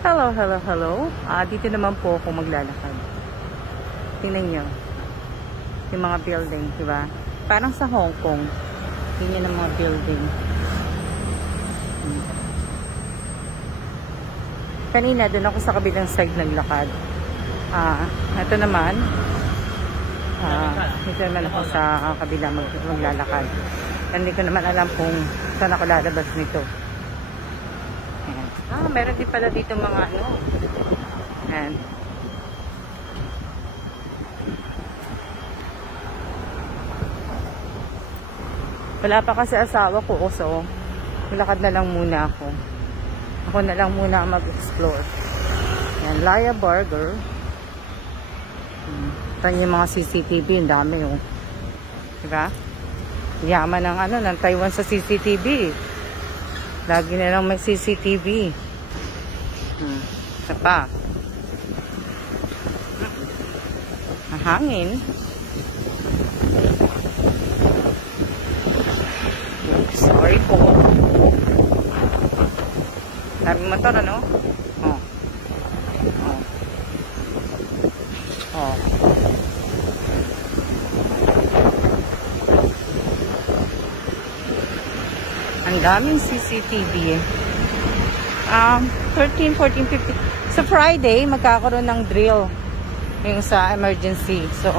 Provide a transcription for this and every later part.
Hello, hello, hello. Dito naman po ako maglalakad. Tingnan nyo. Yung mga building, diba? Parang sa Hong Kong. Tingnan ang mga building. Kanina, doon ako sa kabilang side naglakad. Ito naman. Dito naman ako sa kabilang maglalakad. Hindi ko naman alam kung saan ako lalabas nito. Meron din pala dito mga ano. Ayan. Wala pa kasi asawa ko, so lakad na lang muna ako. Ako na lang muna mag-explore. Ayan, Laya Burger. Ito yung mga CCTV, ang dami oh. Diba? Yaman ng ano, ng Taiwan sa CCTV. Lagi na lang may CCTV. Isa pa. Mahangin. Sorry po. Daming motor, ano? Oh. Ang daming CCTV. 13, 14, 15. Sa Friday, magkakaroon ng drill. Yung sa emergency. So,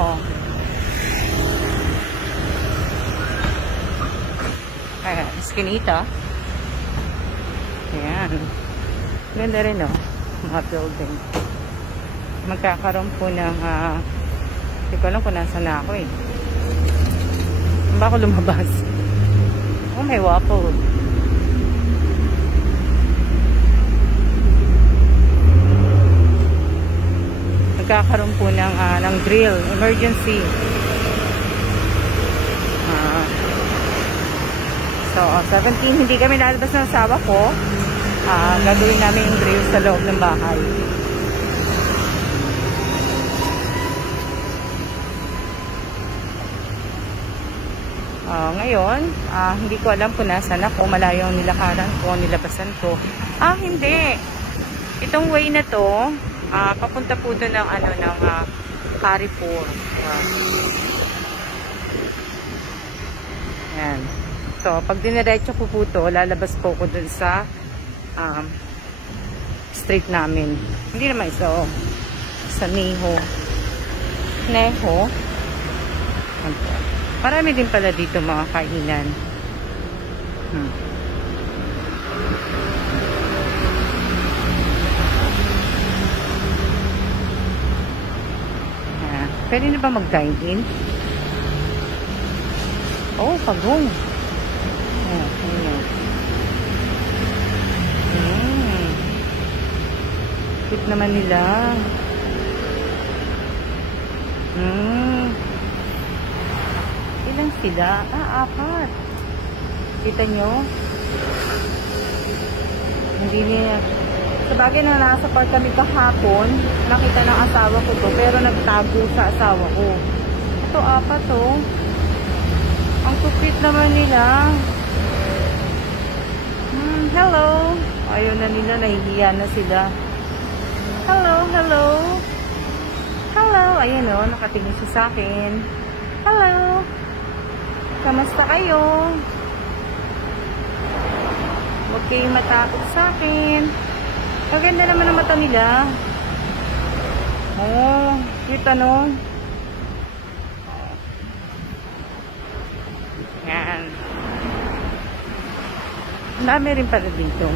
ayan, Eskinita. Ayan. Ganda rin, oh. Mga building. Magkakaroon po ng, hindi ko alam kung nasa na ako, eh. Saan ba ako lumabas? Oh, may waffle. Magkakaroon po ng drill, emergency. So, 17, hindi kami lalabas ng asawa ko. Gagawin namin yung drill sa loob ng bahay. Ngayon, hindi ko alam kung nasan ako, malayo ang nilakaran ko, nilabasan ko. Hindi. Itong way na to, papunta po doon ng ano, ng Carrefour. Ayan. So, pag diniretso ko po to, lalabas po ko doon sa street namin. Hindi naman isa, sa Neho. Marami din pala dito mga kainan. Pwede na ba mag-dine-in? Oh, pagong. Cute naman nila. Ilan sila? 4. Kita nyo? Hindi niya. Sabagay na nasa park kami kahapon, nakita ng asawa ko to, pero nagtago sa asawa ko. Ito, 4 to. Ang cute naman nila. Hello. Ayaw na nila, nahihiya na sila. Hello, hello. Hello. Ayan o, nakatingin siya sa akin. Hello. Kamusta kayo? Huwag kayong matakot sa akin. Maganda naman ang mata nila. Oh, cute ano? Yan. Ang dami rin pala dito.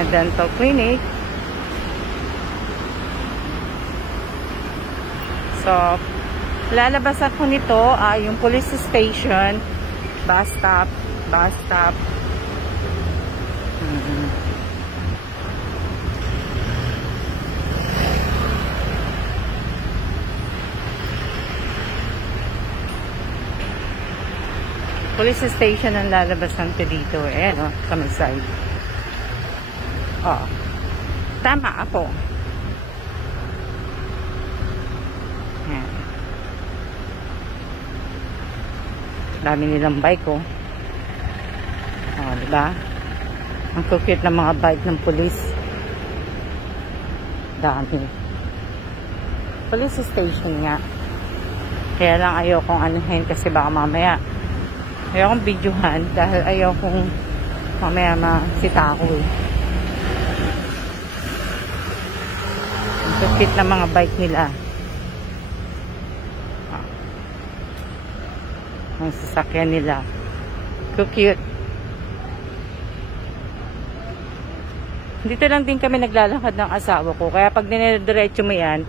Na dental clinic. So, lalabas ako nito, yung police station, bus stop. Police station ang lalabasan ko dito. Ayan, sa may side. Tama ako. Ayan. Dami nilang bike, diba? Ang cute ng mga bike ng pulis. Dami. Police station nga. Kaya lang ayokong anuhin kasi baka mamaya ayokong videohan dahil ayokong mamaya masita ako eh. Ang cute ng mga bike nila. Ang sasakyan nila. Cute. Dito lang din kami naglalakad ng asawa ko. Kaya pag dinediretso mo yan,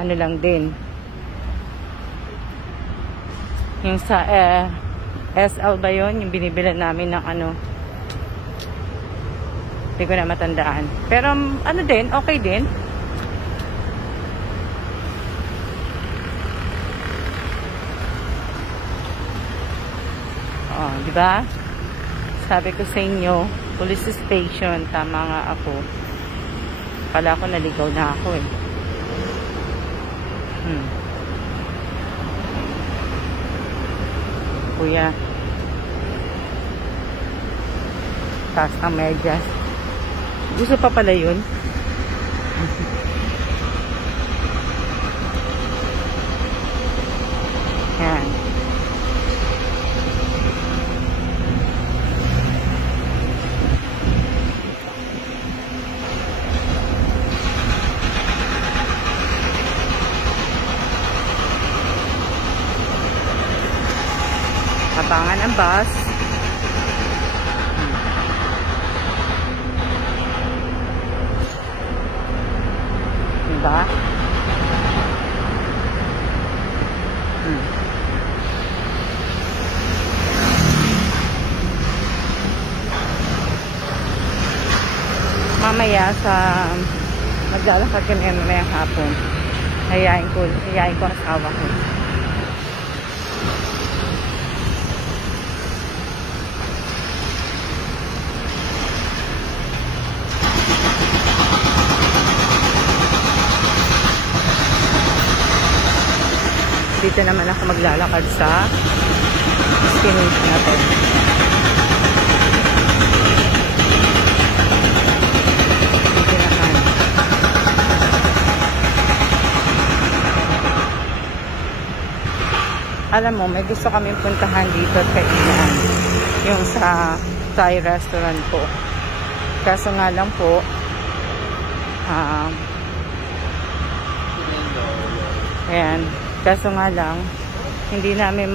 ano lang din. Yung sa SL ba yun? Yung binibilan namin ng ano. Hindi ko na matandaan. Pero ano din, okay din. Oh, di ba? Sabi ko sa inyo, police station, tama nga ako. Pala ako naligaw na ako eh. Kuya. Taas ng medyas. Gusto pa pala yun. Yan. Abangan ang bus. Diba? Mamaya sa maglalakad kami mamaya hapon. Hayain ko ang asawa ko. Dito naman ako maglalakad sa destination natin. Dito naman. Alam mo, may gusto kaming puntahan dito at kainan. Yung sa Thai restaurant po. Kaso nga lang po, ayan. Kaso nga lang, hindi namin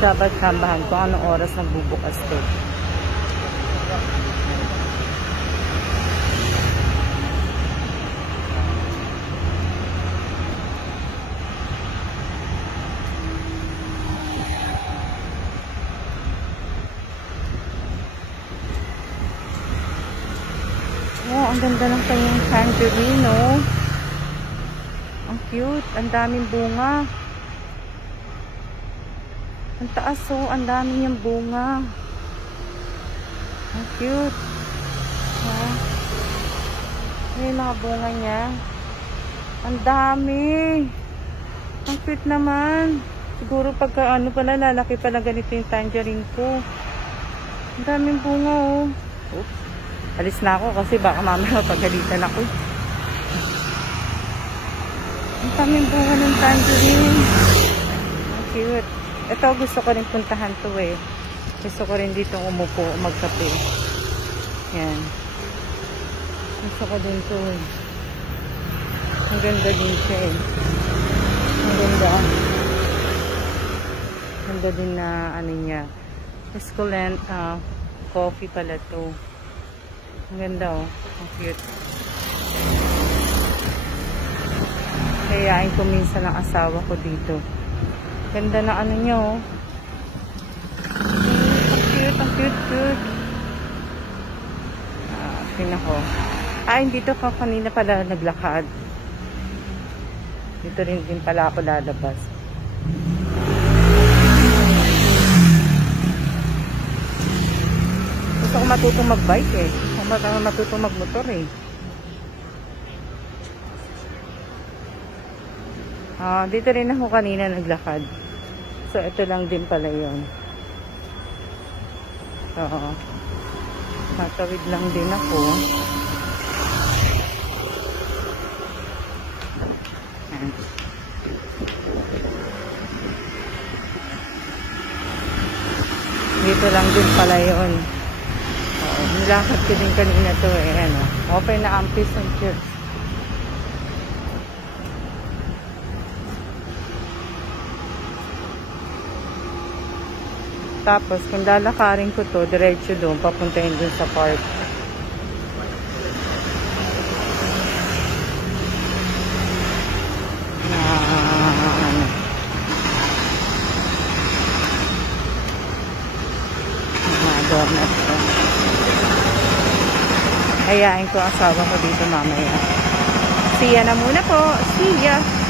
dapat-tambahan kung anong oras nagbubukas to. Oh, ang ganda ng kanyang tangerine, no? Ang cute. Ang daming bunga. Ang taas, oh. Ang daming yung bunga. Ang cute. Oh. May mga bunga niya. Ang dami. Ang cute naman. Siguro pagka ano pala, lalaki pala ganito yung tangerine ko. Ang daming bunga, oh. Oops. Alis na ako kasi baka mamaya mapagalitan ako. Ang daming bunga ng tangerine. Ang cute. Ito gusto ko rin puntahan to eh. Gusto ko rin dito umupo, magkape. Yan. Gusto ko din to eh. Ang ganda din siya eh. Ang ganda. Ang ganda din na ano niya. Esculent coffee pala to. Ang ganda oh. Ang cute. Kayain ko minsan ang asawa ko dito. Ganda na ano niya oh. Ang cute. Pinako. Dito ka kanina pala naglakad. Dito rin din pala ako lalabas. Gusto ko matutong magbike eh. Matutong magmotor eh. Dito rin ako kanina naglakad. So, ito lang din pala yun. Oo. Tatawid lang din ako. Ayan. Dito lang din pala yun. Oo, nilakad ko din kanina to eh. Ano, open na ang Peace and Church. Tapos, kung lalakarin ko to, diretso doon, papuntahin doon sa park. Ano, mga donuts. Hayain ko asawa ko dito mamaya. See ya na muna po. See ya!